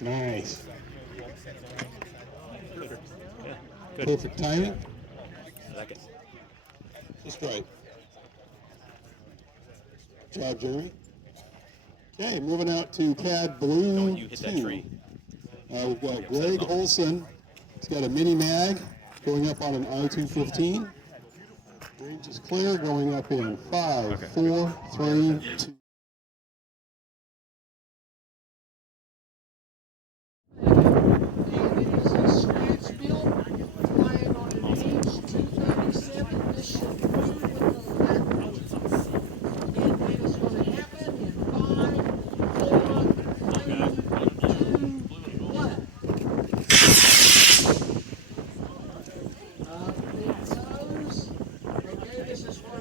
Nice. Good. Perfect timing. Second. Just right. Good job, Jeremy. Okay, moving out to CAD Blue Don't you hit 2. that tree. We've got Greg Olson. He's got a mini mag going up on an I-215. Range is clear, going up in 5, 4, 3, 2.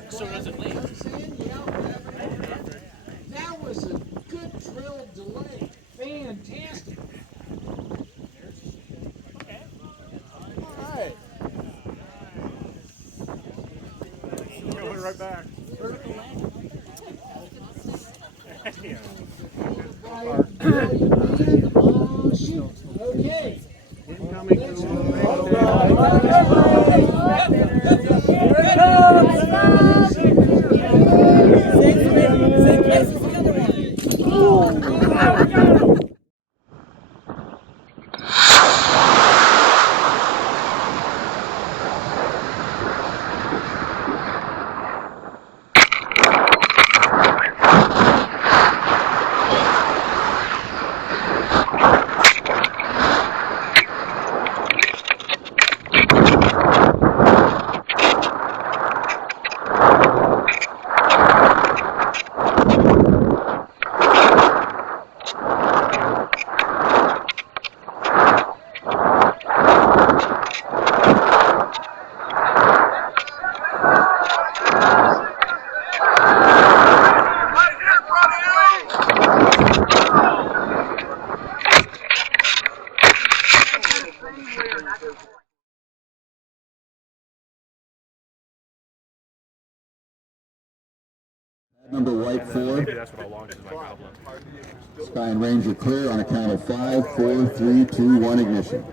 So does it leave? That was a good drill delay. Fantastic. All right. Going right back. Oh, shoot. Okay. Number white 4. Maybe that's what I'll launch as my problem. Sky and range are clear on a count of 5, 4, 3, 2, 1, ignition.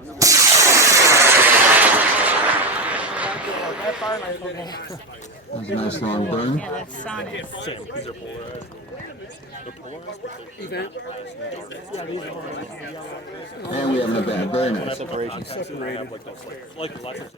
That's a nice long burn. Yeah, that's Sonic. These are polarized. They're polarized? And we have an event. Very nice. Separation. Separated. Like electric.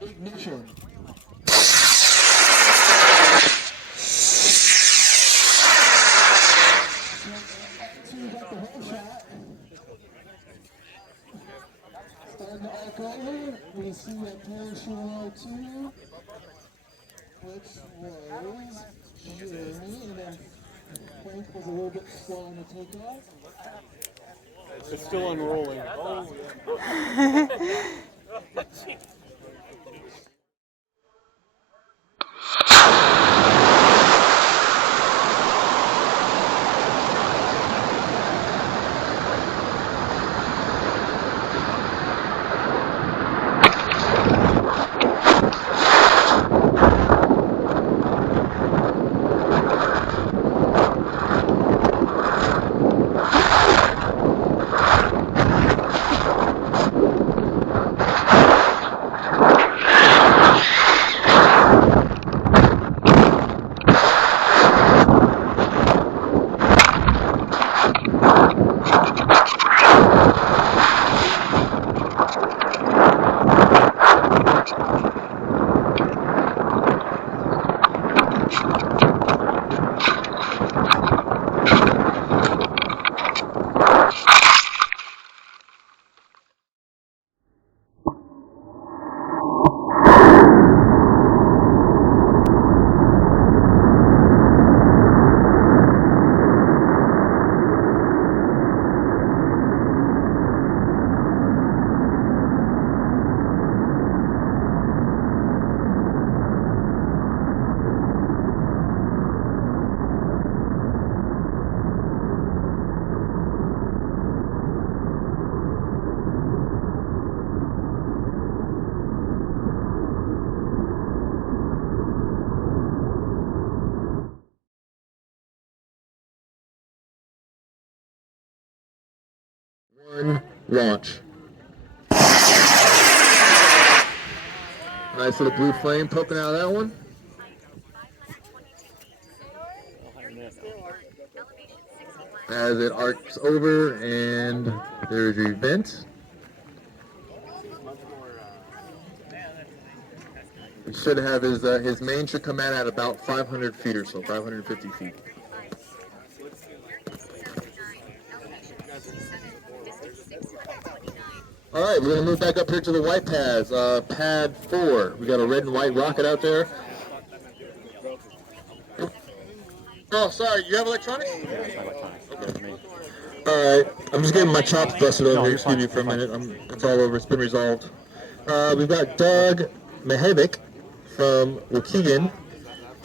Ignition. Starting to arc over, we see a parachute row 2, which was Jeremy, and then Frank was a little bit slow on the takeoff. It's still unrolling. 1, launch. Nice little blue flame poking out of that one. As it arcs over, and there's your vent. He should have his main should come out at about 500 feet or so, 550 feet. All right, we're gonna move back up here to the white pads. Pad 4. We got a red and white rocket out there. Oh, sorry. You have electronics? Okay. All right. I'm just getting my chops busted over here. Excuse me for a minute. It's all over. It's been resolved. We've got Doug Mehevic from Waukegan.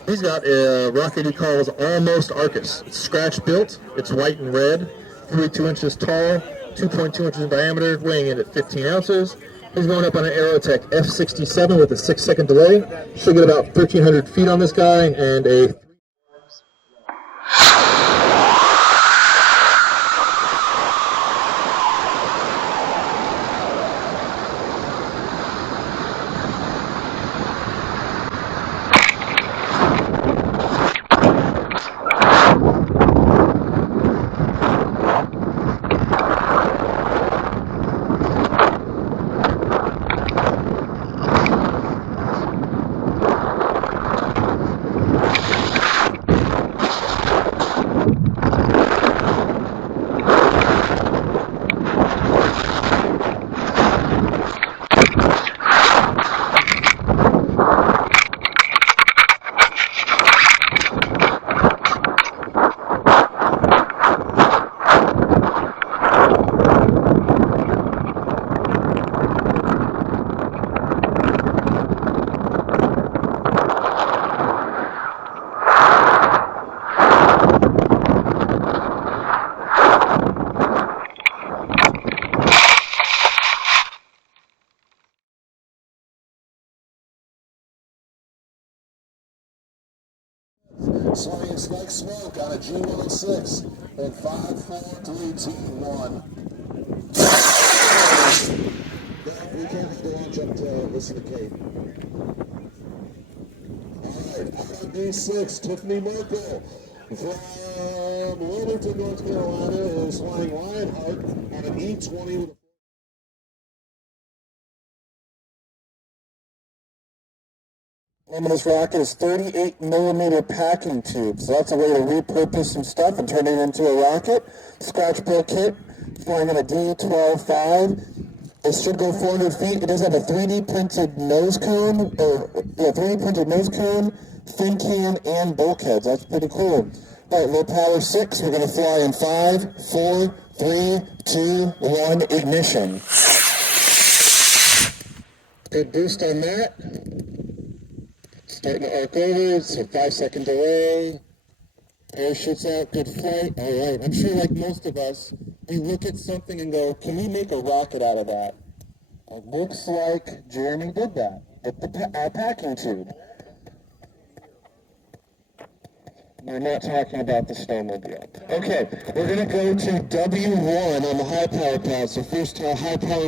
He's got a rocket he calls Almost Arcus. It's scratch built. It's white and red. 32 inches tall. 2.2 inches in diameter, weighing in at 15 ounces. He's going up on an Aerotech F67 with a 6-second delay. Should get about 1,300 feet on this guy and a... Swinging like smoke on a G106 at 5, 4, 3, 2, 1. We can't have the launch up to listen to Kate. Alright, D6, Tiffany Merkel from Wilmington, North Carolina is flying Lionheart on an E-20 with name of this rocket is 38 millimeter packing tube. So that's a way to repurpose some stuff and turn it into a rocket. Scratch built kit, flying on a D12-5. It should go 400 feet. It does have a 3D printed nose cone, 3D printed nose cone, fin can, and bulkheads. That's pretty cool. All right, low power 6. We're going to fly in 5, 4, 3, 2, 1, ignition. Good boost on that. Starting to arc over, so 5-second delay. Parachutes out, good flight. All right, I'm sure like most of us, we look at something and go, can we make a rocket out of that? It looks like Jeremy did that with the packing tube. We're not talking about the snowmobile. Okay, we're going to go to W1 on the high power pad. So first high power